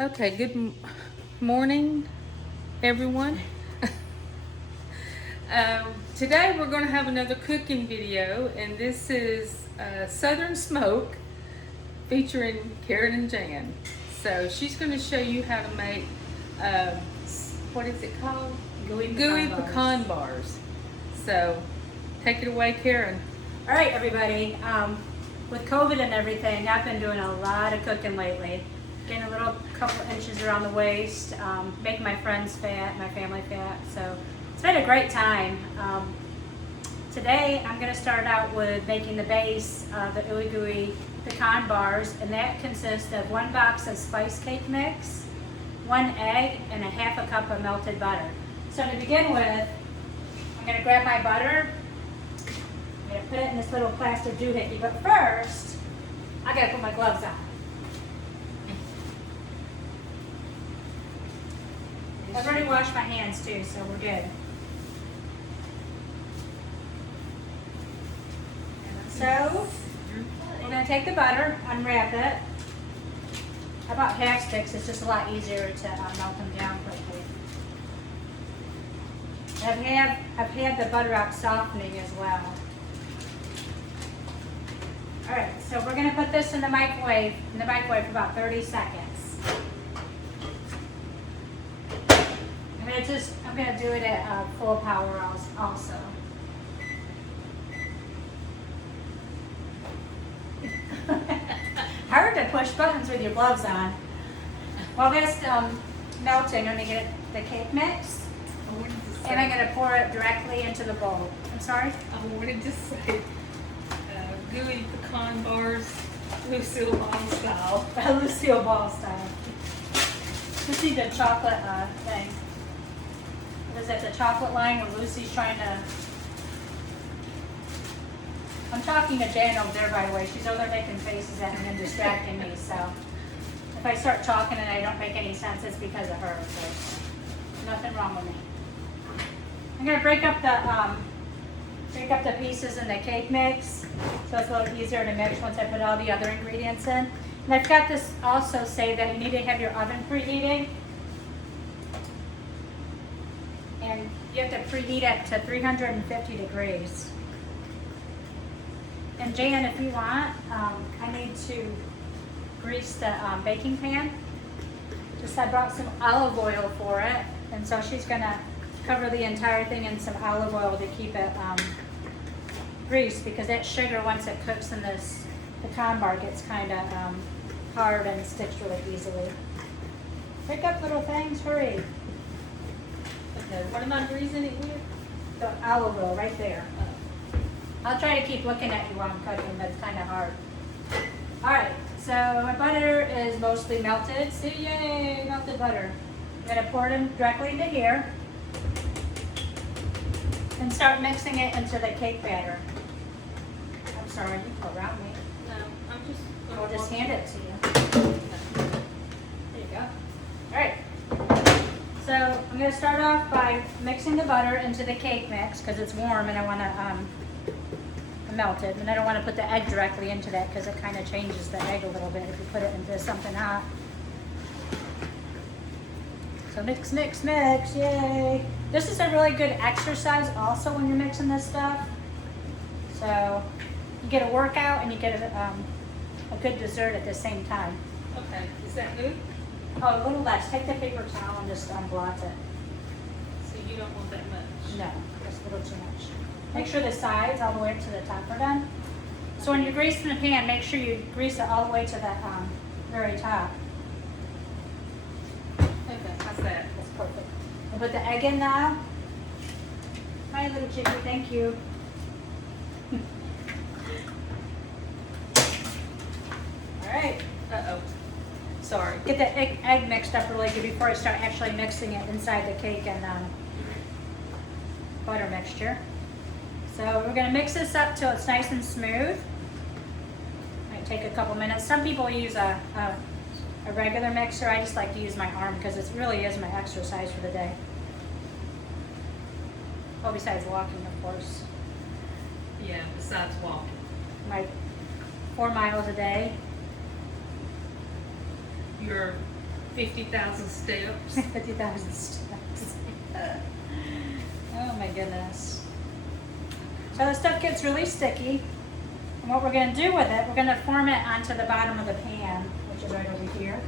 Okay, morning, everyone. Today we're going to have another cooking video, and this is Southern Smoke featuring Karen and Jan. So she's going to show you how to make, what is it called? Gooey pecan bars. So take it away, Karen. All right, everybody. With COVID and everything, I've been doing a lot of cooking lately. Getting a little couple inches around the waist, making my friends fat, my family fat. So it's been a great time. Today, I'm going to start out with making the base of the Ooey Gooey pecan bars, and that consists of 1 box of spice cake mix, 1 egg, and a half a cup of melted butter. So to begin with, I'm going to grab my butter. I'm going to put it in this little plastic doohickey, but first, I got to put my gloves on. I've already washed my hands too, so we're good. So, we're going to take the butter, unwrap it. How about half sticks? It's just a lot easier to melt them down quickly. I've had the butter out softening as well. All right, so we're going to put this in the microwave for about 30 seconds. I'm going to do it at full power also. Hard to push buttons with your gloves on. While that's melting, I'm going to get the cake mix, and I'm going to pour it directly into the bowl. I'm sorry? I wanted to say gooey pecan bars, Lucille Ball style. Lucille Ball style. Just need the chocolate thing. What is that, the chocolate line where Lucy's trying to... I'm talking to Jan over there, by the way. She's over there making faces at me and distracting me, so if I start talking and I don't make any sense, it's because of her. So nothing wrong with me. I'm going to break up the pieces in the cake mix, so it's a little easier to mix once I put all the other ingredients in. And I've got this also say that you need to have your oven preheating. And you have to preheat it to 350 degrees. And Jan, if you want, I need to grease the baking pan. I brought some olive oil for it, and so she's gonna cover the entire thing in some olive oil to keep it greased, because that sugar, once it cooks in this pecan bar, gets kind of hard and sticks really easily. Pick up little things, hurry. Okay, what am I greasing it with? The olive oil right there. I'll try to keep looking at you while I'm cutting, but it's kind of hard. All right, so my butter is mostly melted. See, yay, melted butter. I'm gonna pour it directly into here and start mixing it into the cake batter. I'm sorry, you go around me. No, I'm just... I'll just hand it to you. There you go. All right. So I'm going to start off by mixing the butter into the cake mix because it's warm and I want to melt it. And I don't want to put the egg directly into that because it kind of changes the egg a little bit if you put it into something hot. So mix, mix, mix, yay. This is a really good exercise also when you're mixing this stuff. So you get a workout and you get a good dessert at the same time. Okay, is that good? Oh, a little less. Take the paper towel and just blot it. So you don't want that much? No, just a little too much. Make sure the sides all the way up to the top are done. So when you're greasing the pan, make sure you grease it all the way to the very top. Okay, how's that? That's perfect. I'll put the egg in now. Hi, little chickie. Thank you. All right. Uh-oh. Sorry. Get the egg mixed up really good before I start actually mixing it inside the cake and butter mixture. So we're going to mix this up till it's nice and smooth. Might take a couple minutes. Some people use a regular mixer. I just like to use my arm because it really is my exercise for the day. Oh, besides walking, of course. Yeah, besides walking. Like 4 miles a day. You're 50,000 steps. 50,000 steps. Oh my goodness. So the stuff gets really sticky. And what we're going to do with it, we're going to form it onto the bottom of the pan, which is right over here.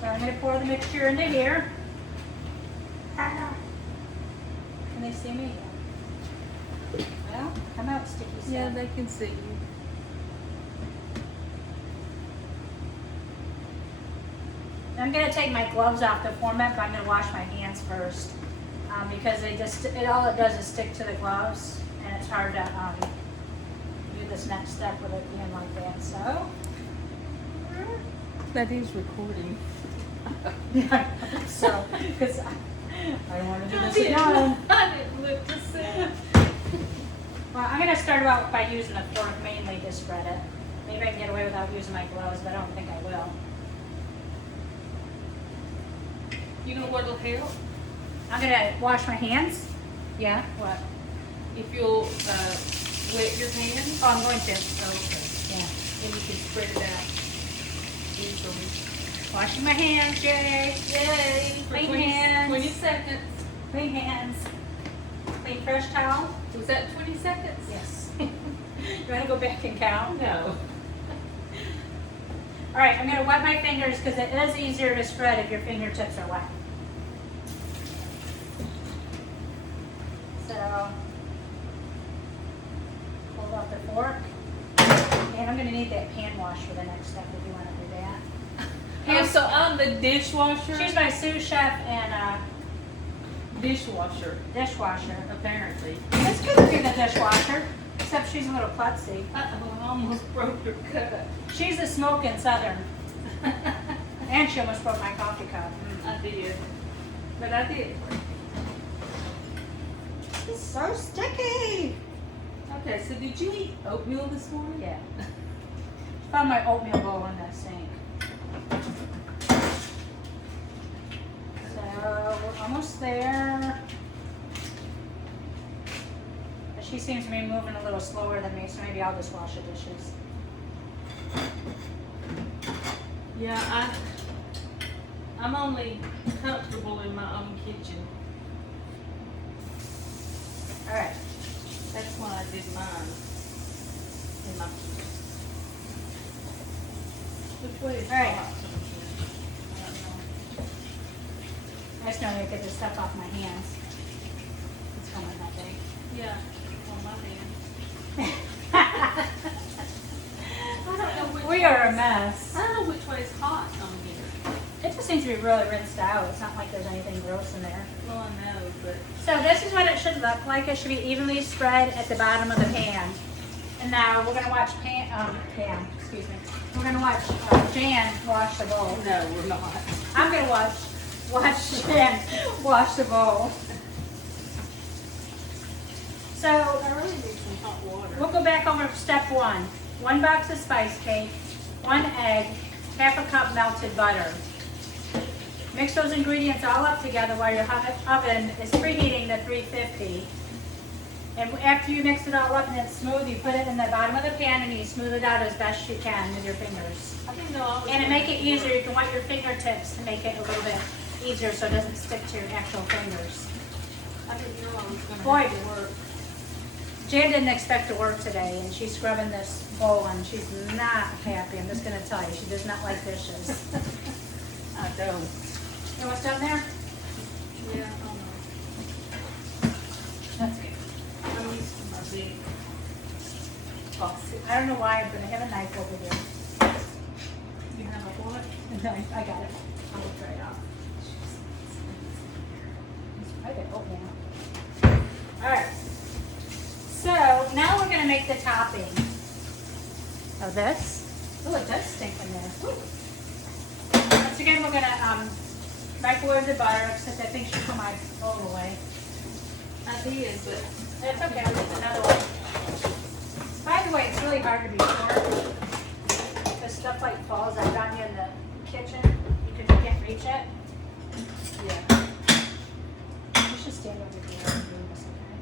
So I'm going to pour the mixture into here. Can they see me? Well, come out, sticky stuff. Yeah, they can see you. I'm going to take my gloves off to form it, but I'm going to wash my hands first because all it does is stick to the gloves, and it's hard to do this next step with it being like that. So, That is recording. so because I don't want to do I this didn't again. look- I didn't look to see. Well, I'm going to start out by using a fork mainly to spread it. Maybe I can get away without using my gloves, but I don't think I will. You know what'll help? I'm going to wash my hands. Yeah, what? If you'll wet your hands. Oh, I'm going to. Okay. Yeah. Then you can spread it out easily. Washing my hands, yay. Yay! For Clean 20 hands. 20 seconds. Clean hands. Clean fresh towel. Was that 20 seconds? Yes. You want to go back and count? No. All right, I'm going to wet my fingers because it is easier to spread if your fingertips are wet. So, hold out the fork. And I'm going to need that pan wash for the next step if you want to do that. So I'm the dishwasher. She's my sous chef and dishwasher, dishwasher. apparently. It's good to be the dishwasher, except she's a little klutzy. Uh-oh, I almost broke her cup. She's a smoking southern. And she almost broke my coffee cup. I did. But I did. It's so sticky. Okay, so did you eat oatmeal this morning? Yeah. Found my oatmeal bowl in that sink. So we're almost there. But she seems to be moving a little slower than me, so maybe I'll just wash the dishes. Yeah, I'm only comfortable in my own kitchen. All right. That's why I did mine in my kitchen. Which way is All right. hot? I don't know. I just know I get this stuff off my hands. It's coming that big. Yeah, on my hand. I don't know which We are a mess. I don't know which way is hot on here. It just seems to be really rinsed out. It's not like there's anything gross in there. Well, I know, but So this is what it should look like. It should be evenly spread at the bottom of the pan. And now we're going to watch Pam, excuse me. We're going to watch Jan wash the bowl. no, we're not. I'm going to watch Jan wash the bowl. So I really need some hot water. we'll go back over step one. 1 box of spice cake, 1 egg, half a cup melted butter. Mix those ingredients all up together while your oven is preheating to 350. And after you mix it all up and it's smooth, you put it in the bottom of the pan and you smooth it out as best you can with your fingers. I didn't know I was And to gonna make it do easier, you can wet your fingertips to make it a little bit easier so it doesn't stick to your actual fingers. I didn't know I was going to Boy. have to work. Jan didn't expect to work today and she's scrubbing this bowl and she's not happy. I'm just going to tell you, she does not like dishes. I don't. You know what's down there? Yeah, I don't know. That's good. I'm used to my big faucet. I don't know why, but I have a knife over here. You have a what? A knife, I got it. I will try it off. I got oatmeal. Alright. So now we're going to make the topping. So this. Oh, it does stink in there. Woo. Once again, we're going to microwave the butter, except I think she put my bowl away. I did, but It's okay, I'll get another one. By the way, it's really hard to be sure. Because stuff like falls out on you in the kitchen. You can't reach it. yeah. You should stand over here and do this, okay?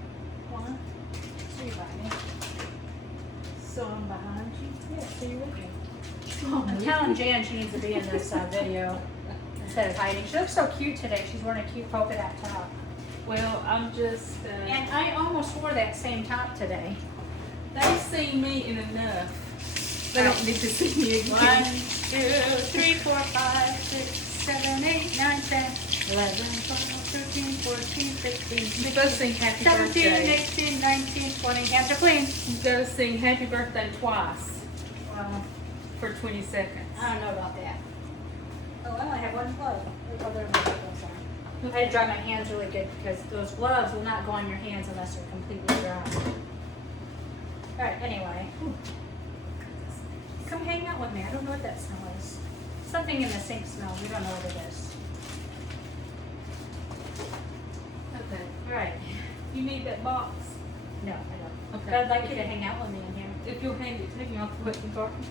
What? So you're by me. So I'm behind you? Yeah, so you're with me. I'm telling Jan she needs to be in this video instead of hiding. She looks so cute today. She's wearing a cute polka dot top. Well, I'm just. And I almost wore that same top today. They've seen me in enough. They don't need to see me again. 1, 2, 3, 4, 5, 6, 7, 8, 9, 10, 11, 12, 13, 14, 15, You gotta sing Happy 17, Birthday. 18, 19, 20. Hands are clean. You gotta sing Happy Birthday twice Well, for 20 seconds. I don't know about that. Oh, I only have one glove. Oh, there my gloves are. I had to dry my hands really good because those gloves will not go on your hands unless they're completely dry. Alright, anyway. Come hang out with me. I don't know what that smell is. Something in the sink smells. We don't know what it is. Okay. Alright. You need that box. No, I don't. Okay. But I'd like you to hang out with me in here. If you'll hand it to me, I'll put it in the garbage.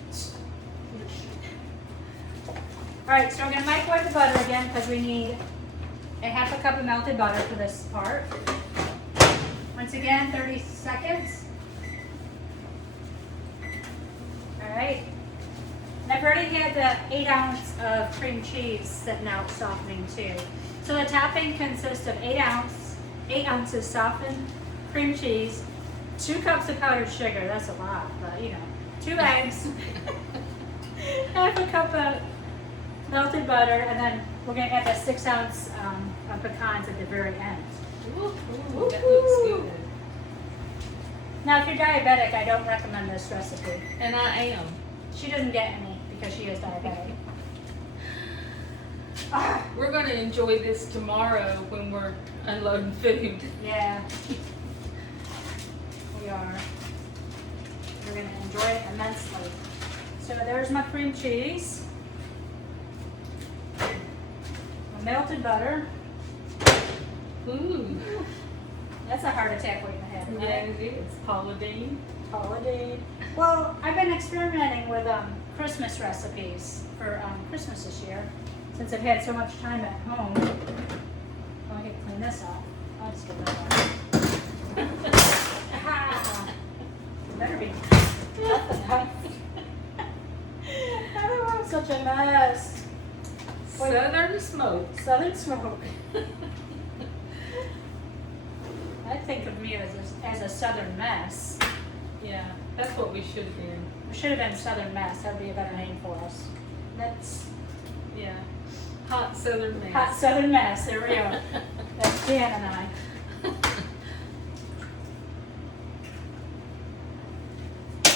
Alright, so we're going to microwave the butter again because we need a half a cup of melted butter for this part. Once again, 30 seconds. Alright. And I've already had the 8 ounce of cream cheese sitting out softening too. So the topping consists of 8 ounces softened cream cheese, 2 cups of powdered sugar, that's a lot, but you know, 2 eggs, half a cup of melted butter, and then we're going to add the 6 ounce of pecans at the very end. Ooh, that looks good. Now, if you're diabetic, I don't recommend this recipe. And I am. She doesn't get any because she is diabetic. We're going to enjoy this tomorrow when we're unloading food. Yeah, we are. We're going to enjoy it immensely. So there's my cream cheese, my melted butter. Ooh. That's a heart attack waiting ahead, right? Yeah, it is. Paula Deen. Holiday. Well, I've been experimenting with Christmas recipes for Christmas this year, since I've had so much time at home. Oh, I can clean this up. I'll just get that off. Ah, better be. Oh, such a mess. Southern smoke. Southern smoke. I think of me as a southern mess. Yeah, that's what we should have been. We should have been Southern Mess. That would be a better name for us. That's Yeah. Hot Southern mess. Hot Southern Mess. There we go. That's Jan and I.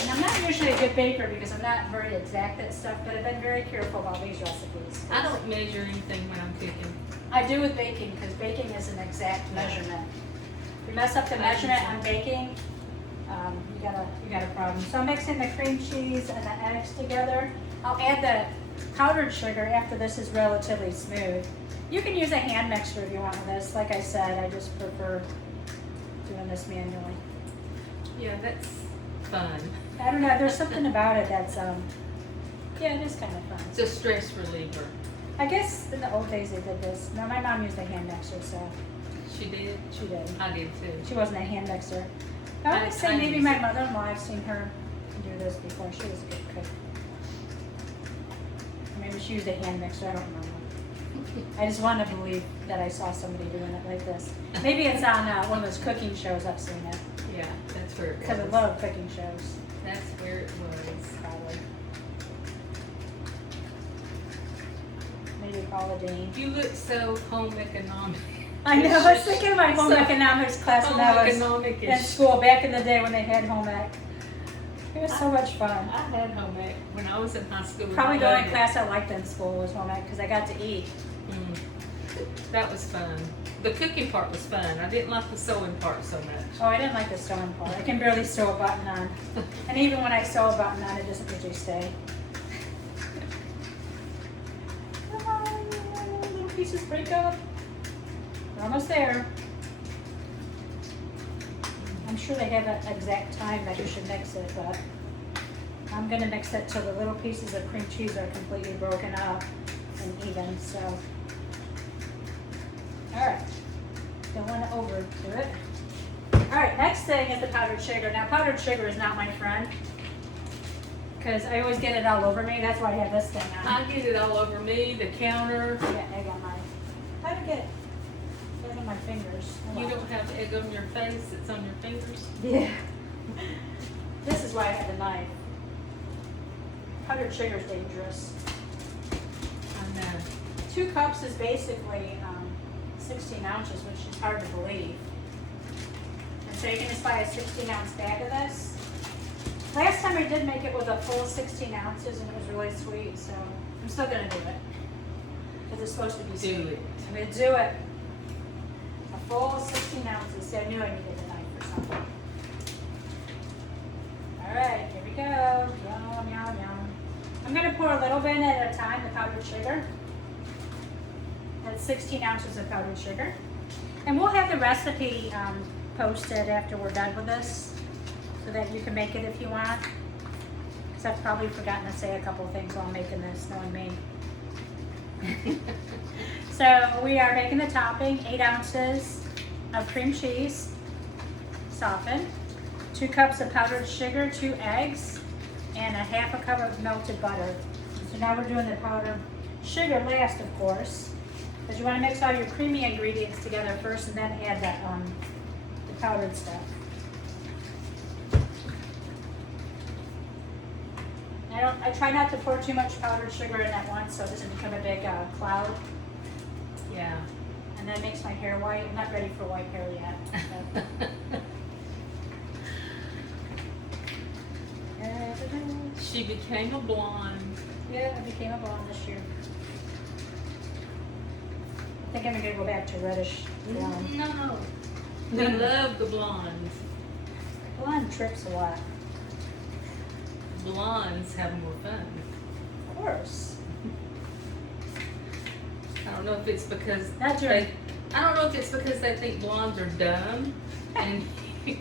And I'm not usually a good baker because I'm not very exact at stuff, but I've been very careful about these recipes. I don't measure anything when I'm cooking. I do with baking because baking is an exact measurement. If you mess up the measurement on baking, you got a problem. So I'm mixing the cream cheese and the eggs together. I'll add the powdered sugar after this is relatively smooth. You can use a hand mixer if you want with this. Like I said, I just prefer doing this manually. Yeah, that's fun. I don't know, there's something about it that's, yeah, it is kind of fun. It's a stress reliever. I guess in the old days they did this. No, my mom used a hand mixer, so She did? she did. I did too. She wasn't a hand mixer. I would say maybe my mother-in-law, I've seen her do this before. She was a good cook. Maybe she used a hand mixer, I don't remember. I just want to believe that I saw somebody doing it like this. Maybe it's on one of those cooking shows I've seen it. Yeah, that's where it was. Because I love cooking shows. That's where it was. Probably. Maybe Paula Deen. You look so home economic. I know, I was thinking of my home So, economics class when I was economic-ish. in school back in the day when they had home ec. It was so much fun. I had home ec when I was in high school. Probably the I only loved it. class I liked in school was home ec because I got to eat. That was fun. The cooking part was fun. I didn't like the sewing part so much. Oh, I didn't like the sewing part. I can barely sew a button on. And even when I sew a button on, it doesn't usually stay. Come on, little pieces break up. We're almost there. I'm sure they have an exact time that you should mix it, but I'm going to mix it till the little pieces of cream cheese are completely broken up and even, so. Alright, don't want to overdo it. Alright, next thing is the powdered sugar. Now powdered sugar is not my friend because I always get it all over me. That's why I have this thing on. I get it all over me, the counter. I got egg on my. How to get egg on my fingers? Hold You on. don't have egg on your face, it's on your fingers. Yeah. This is why I have the knife. Powdered sugar is dangerous. I know. 2 cups is basically 16 ounces, which is hard to believe. And so you can just buy a 16-ounce bag of this. Last time I did make it with a full 16 ounces, and it was really sweet, so I'm still gonna do it. Because it's supposed to be sweet. Do it. I'm gonna do it. A full 16 ounces. So I knew I needed a knife or something. All right, here we go. Yum, yum, yum. I'm gonna pour a little bit at a time, the powdered sugar. That's 16 ounces of powdered sugar. And we'll have the recipe posted after we're done with this, so that you can make it if you want. Because I've probably forgotten to say a couple things while making this, knowing me. So we are making the topping, 8 ounces of cream cheese, softened, 2 cups of powdered sugar, 2 eggs, and a half a cup of melted butter. So now we're doing the powdered sugar last, of course, because you want to mix all your creamy ingredients together first and then add the powdered stuff. I try not to pour too much powdered sugar in at once so it doesn't become a big cloud. Yeah. And that makes my hair white. I'm not ready for white hair yet. She became a blonde. Yeah, I became a blonde this year. I think I'm gonna go back to reddish blonde. No. We love the blondes. Blonde trips a lot. Blondes have more fun. Of course. I don't know if it's because Not during. I don't know if it's because they think blondes are dumb and you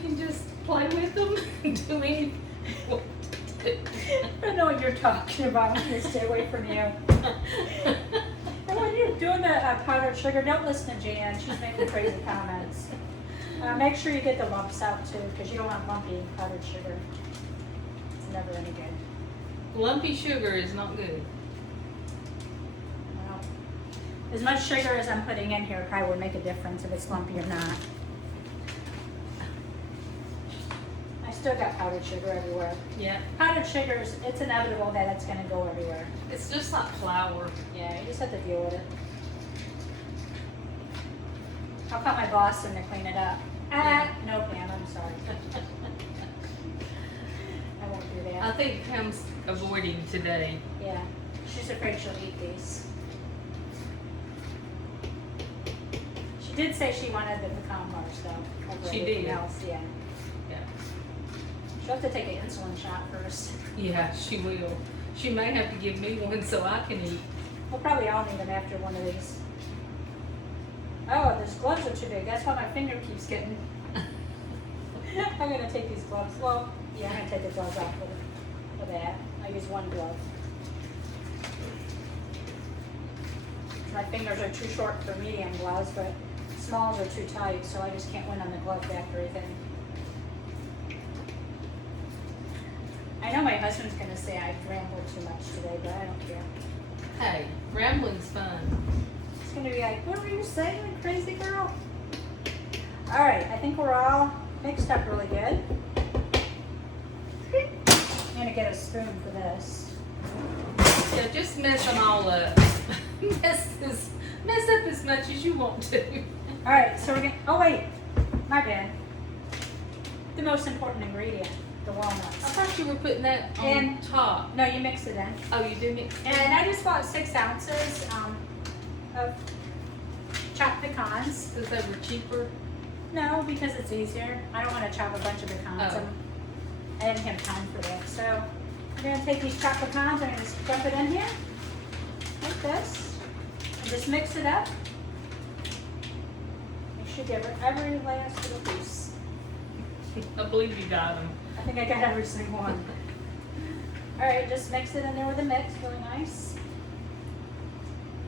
can just play with them and do anything you want to do. I don't know what you're talking about. I'm gonna stay away from you. And when you're doing the powdered sugar, don't listen to Jan. She's making crazy comments. Make sure you get the lumps out too, because you don't want lumpy powdered sugar. It's never any good. Lumpy sugar is not good. Well, as much sugar as I'm putting in here probably would make a difference if it's lumpy or not. I still got powdered sugar everywhere. Yeah. Powdered sugar, it's inevitable that it's going to go everywhere. It's just like flour. Yeah, you just have to deal with it. I'll call my boss in to clean it up. No, Pam, I'm sorry. I won't do that. I think Pam's avoiding today. Yeah, she's afraid she'll eat these. She did say she wanted the pecan bars though. Over She everything did. else, yeah. Yeah. She'll have to take an insulin shot first. Yeah, she will. She may have to give me one so I can eat. We'll probably all need them after one of these. Oh, these gloves are too big. That's why my finger keeps getting. I'm gonna take these gloves. Well, yeah, I'm gonna take the gloves off for that. I use one glove. My fingers are too short for medium gloves, but smalls are too tight, so I just can't win on the glove factory thing. I know my husband's gonna say I've rambled too much today, but I don't care. Hey, rambling's fun. It's gonna be like, what were you saying, crazy girl? All right, I think we're all mixed up really good. I'm gonna get a spoon for this. Yeah, just mess them all up. mess up as much as you want to. All right, so we're gonna, oh wait, my bad. The most important ingredient, the I walnuts. thought you were putting that on And- top. No, you mix it in. Oh, you do mix it? And I just bought 6 ounces of chopped pecans. Because they were cheaper. No, because it's easier. I don't want to chop a bunch of pecans. Oh. I didn't have time for that. So I'm going to take these chopped pecans, I'm going to dump it in here, like this, and just mix it up. Make sure you give it every last little piece. I believe you got them. I think I got every single one. All right, just mix it in there with a mix, really nice.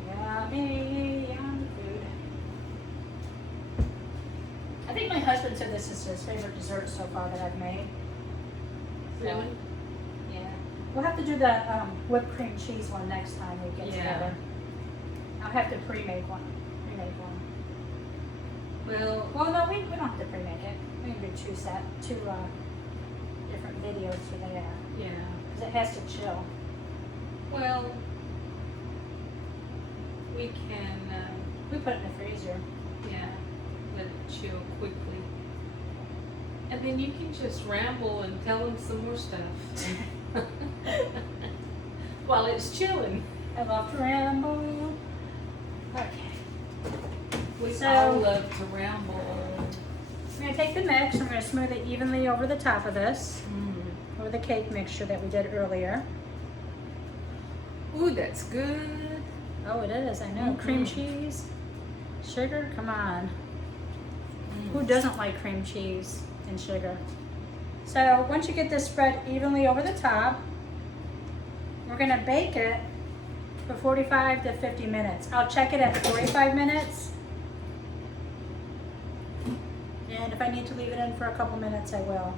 Yummy, yummy food. I think my husband said this is his favorite dessert so far that I've made. Really? Yeah. We'll have to do the whipped cream cheese one next time we get Yeah. together. I'll have to pre-make one. Well, no, we don't have to pre-make it. We can do two different videos for that. Yeah. Because it has to chill. Well, we can, We put it in the freezer. yeah, let it chill quickly. And then you can just ramble and tell them some more stuff. While it's chilling. I love to ramble. Okay. We So- all love to ramble. I'm going to take the mix. I'm going to smooth it evenly over the top of this. Over the cake mixture that we did earlier. Ooh, that's good. Oh, it is. I know. Mhm. Cream cheese. Sugar. Come on. Mm. Who doesn't like cream cheese and sugar? So once you get this spread evenly over the top, we're going to bake it for 45 to 50 minutes. I'll check it at 45 minutes. And if I need to leave it in for a couple minutes, I will.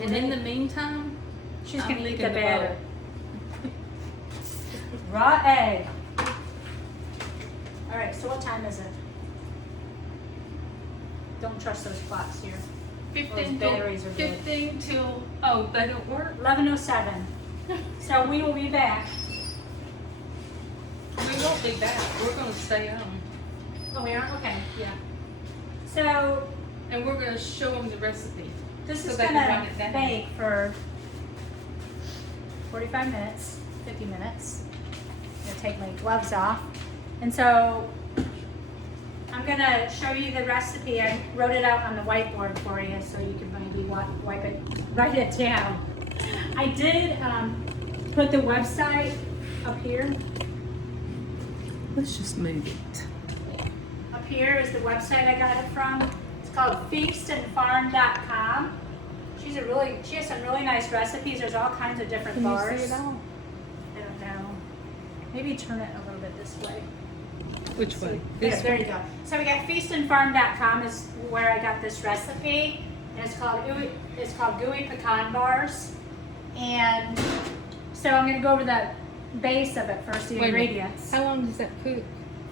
And in the meantime, She's I'm going to eat licking the the batter. Raw egg. All right, so what time is it? Don't trust those clocks here. 15 Those batteries are good. 15 till, oh, they don't work? 11:07. So we will be back. We won't be back. We're gonna stay on. Oh, we are? Okay. Yeah. So And we're gonna show them the recipe. this So is they gonna can write it down. bake for 45 minutes, 50 minutes. I'm gonna take my gloves off. And so I'm gonna show you the recipe. I wrote it out on the whiteboard for you so you can maybe write it down. I did put the website up here. Let's just move it. Up here is the website I got it from. It's called feastandfarm.com. She has some really nice recipes. There's all kinds of different Can you bars. see it all? I don't know. Maybe turn it a little bit this way. Which way? There, there you go. So we got feastandfarm.com is where I got this recipe. And it's called Gooey Pecan Bars. And so I'm gonna go over the base of it first, the Wait a minute. ingredients. How long does that cook?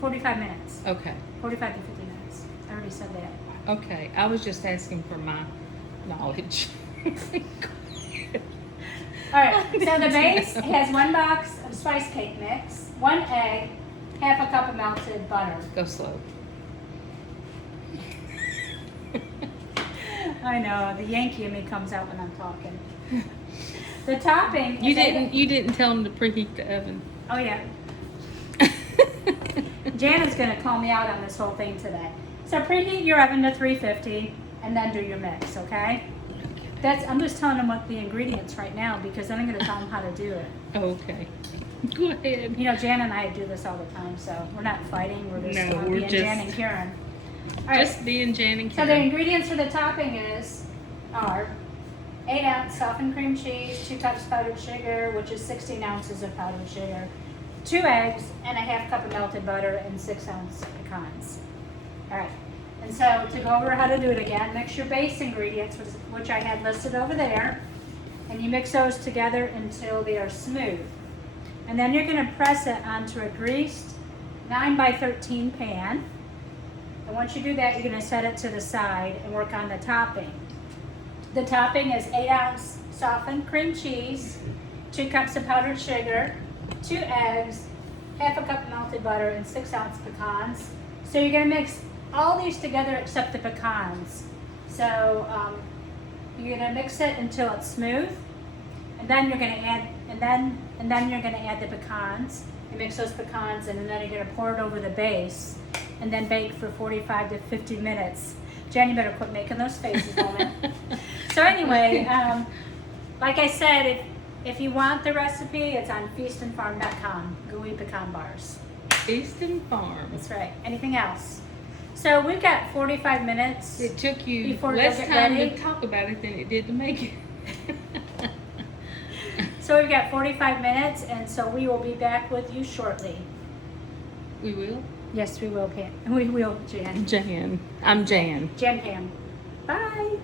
45 minutes. Okay. 45 to 50 minutes. I already said that. Okay. I was just asking for my knowledge. All right, so the base has 1 box of spice cake mix, 1 egg, half a cup of melted butter. Go slow. I know, the Yankee in me comes out when I'm talking. The topping. You didn't tell them to preheat the oven. Oh yeah. Janet's gonna call me out on this whole thing today. So preheat your oven to 350 and then do your mix, okay? I'm just telling them what the ingredients right now because then I'm gonna tell them how to do it. Okay. Go ahead. You know, Jan and I do this all the time, so we're not fighting. We're just No, we're being just- Jan and Karen. All right. Just being Jan and So the Karen. ingredients for the topping are 8 ounce softened cream cheese, 2 cups powdered sugar, which is 16 ounces of powdered sugar, 2 eggs, and a half cup of melted butter, and 6 ounce pecans. All right. And so to go over how to do it again, mix your base ingredients, which I had listed over there, and you mix those together until they are smooth. And then you're going to press it onto a greased 9 by 13 pan. And once you do that, you're going to set it to the side and work on the topping. The topping is 8 ounce softened cream cheese, 2 cups of powdered sugar, 2 eggs, half a cup of melted butter, and 6 ounce pecans. So you're going to mix all these together except the pecans. So you're going to mix it until it's smooth, and then you're going to add, and then you're going to add the pecans. You mix those pecans, and then you're going to pour it over the base, and then bake for 45 to 50 minutes. Jen, you better quit making those faces, woman. So anyway, like I said, if you want the recipe, it's on feastandfarm.com. Gooey pecan bars. Feast and Farm. That's right. Anything else? So we've got 45 minutes. It took you Before less they get time ready? to talk about it than it did to make it. So we've got 45 minutes, and so we will be back with you shortly. We will? Yes, we will, Pam. We will, Jan. Jan. I'm Jan. Jan Pam. Bye.